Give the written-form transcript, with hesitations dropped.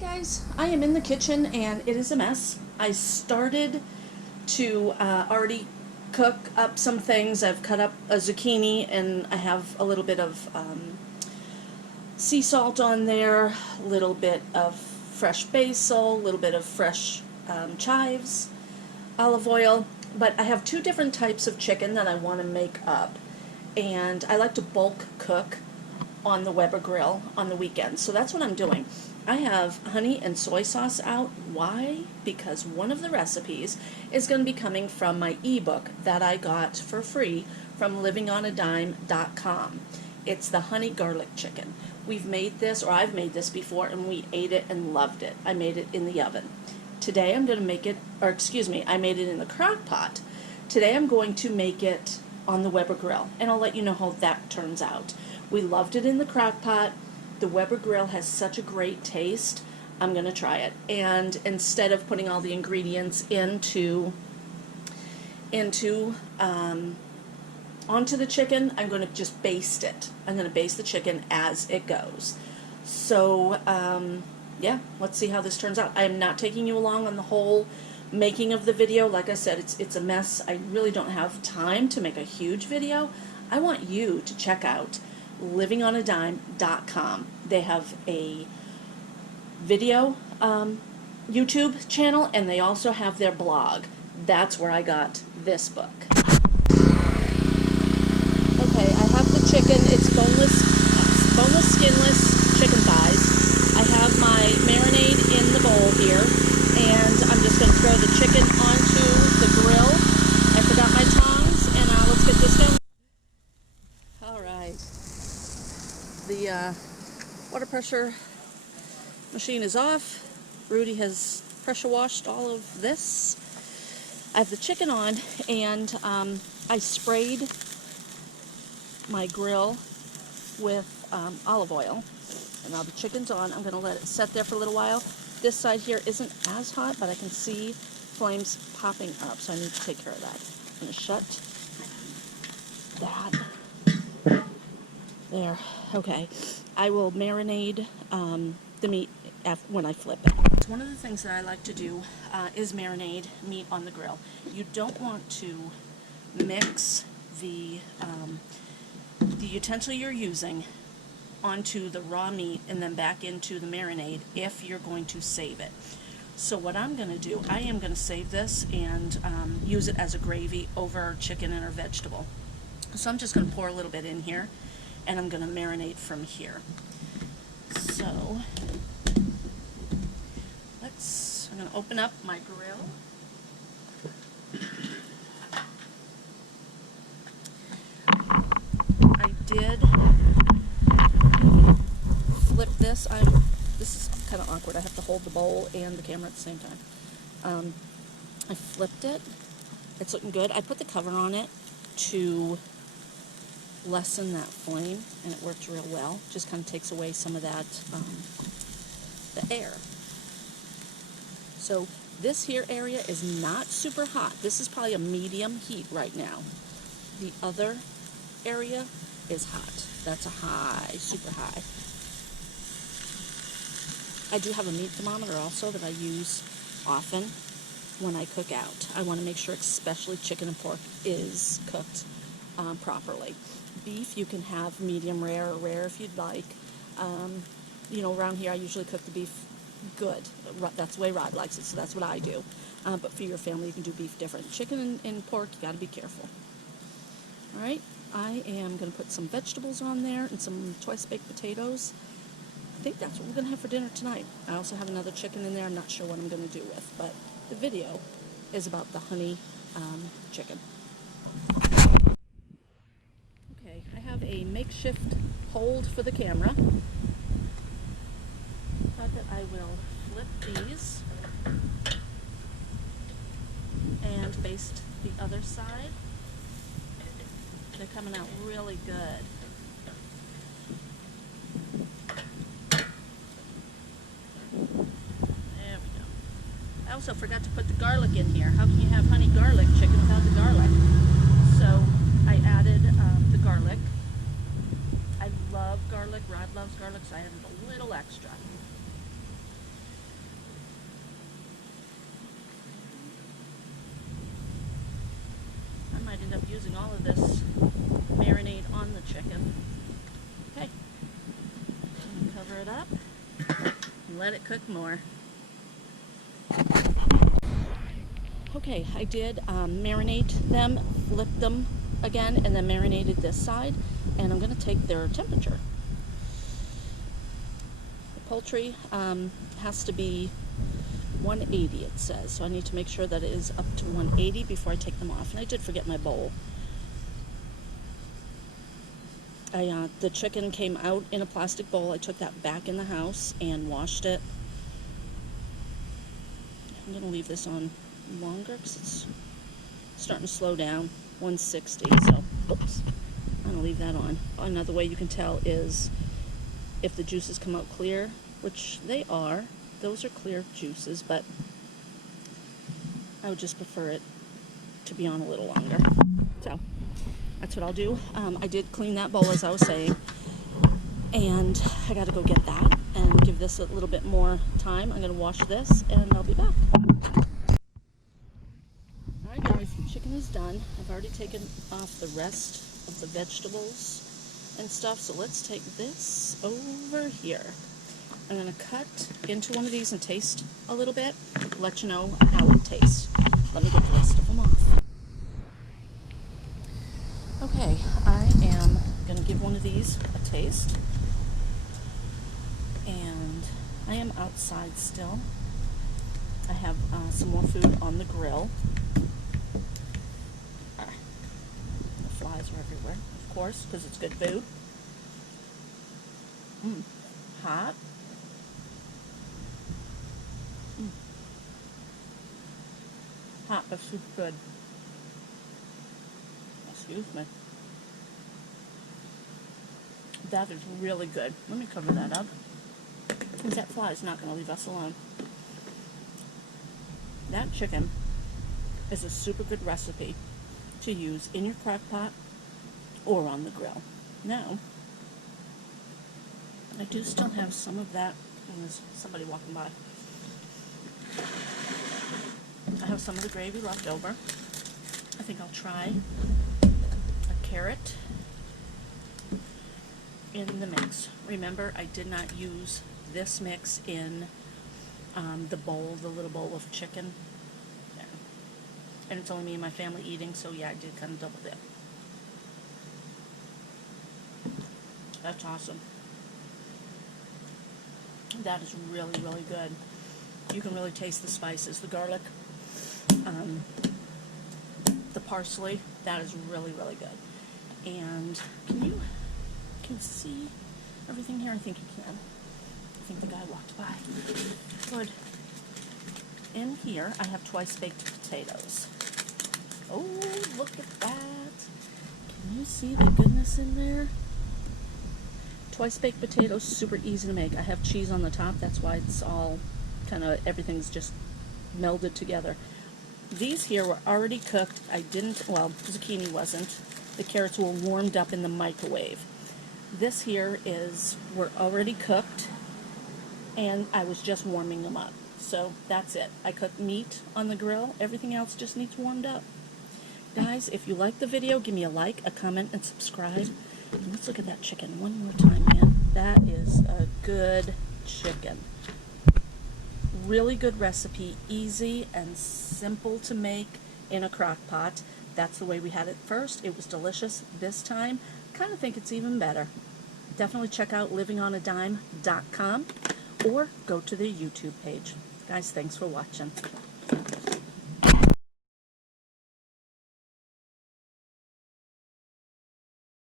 Guys, I am in the kitchen and it is a mess. I started to already cook up some things. I've cut up a zucchini and I have a little bit of sea salt on there, a little bit of fresh basil, a little bit of fresh chives, olive oil. But I have two different types of chicken that I want to make up, and I like to bulk cook on the Weber grill on the weekends. So that's what I'm doing. I have honey and soy sauce out. Why? Because one of the recipes is going to be coming from my ebook that I got for free from livingonadime.com. It's the honey garlic chicken. We've made this, or I've made this before, and we ate it and loved it. I made it in the oven. Today I'm going to make it, or excuse me, I made it in the crock pot. Today I'm going to make it on the Weber grill, and I'll let you know how that turns out. We loved it in the crock pot. The Weber grill has such a great taste. I'm going to try it. And instead of putting all the ingredients onto the chicken, I'm going to just baste it. I'm going to baste the chicken as it goes. So, yeah, let's see how this turns out. I am not taking you along on the whole making of the video. Like I said, it's a mess. I really don't have time to make a huge video. I want you to check out livingonadime.com. They have a video YouTube channel, and they also have their blog. That's where I got this book. Okay, I have the chicken. It's boneless, skinless chicken thighs. I have my marinade in the bowl here, and I'm just going to throw the chicken onto the grill. I forgot my tongs, and let's get this done. All right. The water pressure machine is off. Rudy has pressure washed all of this. I have the chicken on, and I sprayed my grill with olive oil. And now the chicken's on. I'm going to let it set there for a little while. This side here isn't as hot, but I can see flames popping up, so I need to take care of that. I'm going to shut that. There. Okay. I will marinate the meat when I flip it. One of the things that I like to do is marinate meat on the grill. You don't want to mix the utensil you're using onto the raw meat and then back into the marinade if you're going to save it. So what I'm going to do, I am going to save this and use it as a gravy over our chicken and our vegetable. So I'm just going to pour a little bit in here, and I'm going to marinate from here. So I'm going to open up my grill. I did flip this. This is kind of awkward. I have to hold the bowl and the camera at the same time. I flipped it. It's looking good. I put the cover on it to lessen that flame, and it worked real well. Just kind of takes away some of that, the air. So this here area is not super hot. This is probably a medium heat right now. The other area is hot. That's a high, super high. I do have a meat thermometer also that I use often when I cook out. I want to make sure especially chicken and pork is cooked properly. Beef, you can have medium rare or rare if you'd like. You know, around here I usually cook the beef good. That's the way Rod likes it, so that's what I do. But for your family, you can do beef different. Chicken and pork, you got to be careful. All right, I am going to put some vegetables on there and some twice baked potatoes. I think that's what we're going to have for dinner tonight. I also have another chicken in there. I'm not sure what I'm going to do with, but the video is about the honey chicken. Okay, I have a makeshift hold for the camera. Thought that I will flip these and baste the other side. They're coming out really good. There we go. I also forgot to put the garlic in here. How can you have honey garlic chicken without the garlic? So I added the garlic. I love garlic. Rod loves garlic, so I added a little extra. end up using all of this marinade on the chicken. Okay, I'm gonna cover it up and let it cook more. Okay, I did marinate them, flipped them again, and then marinated this side, and I'm going to take their temperature. The poultry has to be 180, it says, so I need to make sure that it is up to 180 before I take them off. And I did forget my bowl. The chicken came out in a plastic bowl. I took that back in the house and washed it. I'm going to leave this on longer because it's starting to slow down. 160, so oops, I'm gonna leave that on. Another way you can tell is if the juices come out clear, which they are. Those are clear juices, but I would just prefer it to be on a little longer. So that's what I'll do. I did clean that bowl, as I was saying, and I got to go get that and give this a little bit more time. I'm gonna wash this and I'll be back. Alright guys, the chicken is done. I've already taken off the rest of the vegetables and stuff, so let's take this over here. I'm going to cut into one of these and taste a little bit, let you know how it tastes. Let me get the rest of them off. Okay, I am going to give one of these a taste, and I am outside still. I have some more food on the grill. The flies are everywhere, of course, because it's good food. Hot. Hot but super good. Excuse me. That is really good. Let me cover that up, because that fly is not going to leave us alone. That chicken is a super good recipe to use in your crock pot or on the grill. Now, I do still have some of that. There's somebody walking by. I have some of the gravy left over. I think I'll try a carrot in the mix. Remember, I did not use this mix in the bowl, the little bowl of chicken. Yeah. And it's only me and my family eating, so yeah, I did kind of double dip. That's awesome. That is really, really good. You can really taste the spices, the garlic, the parsley. That is really, really good. And can you see everything here? I think you can. I think the guy walked by. Good. In here, I have twice baked potatoes. Oh, look at that. Can you see the goodness in there? Twice baked potatoes, super easy to make. I have cheese on the top, that's why it's all kind of, everything's just melded together. These here were already cooked. Well, zucchini wasn't. The carrots were warmed up in the microwave. This here were already cooked, and I was just warming them up. So that's it. I cooked meat on the grill. Everything else just needs warmed up. Guys, if you like the video, give me a like, a comment, and subscribe. And let's look at that chicken one more time, man. That is a good chicken. Really good recipe, easy and simple to make in a crock pot. That's the way we had it first. It was delicious this time. I kind of think it's even better. Definitely check out livingonadime.com or go to their YouTube page. Guys, thanks for watching.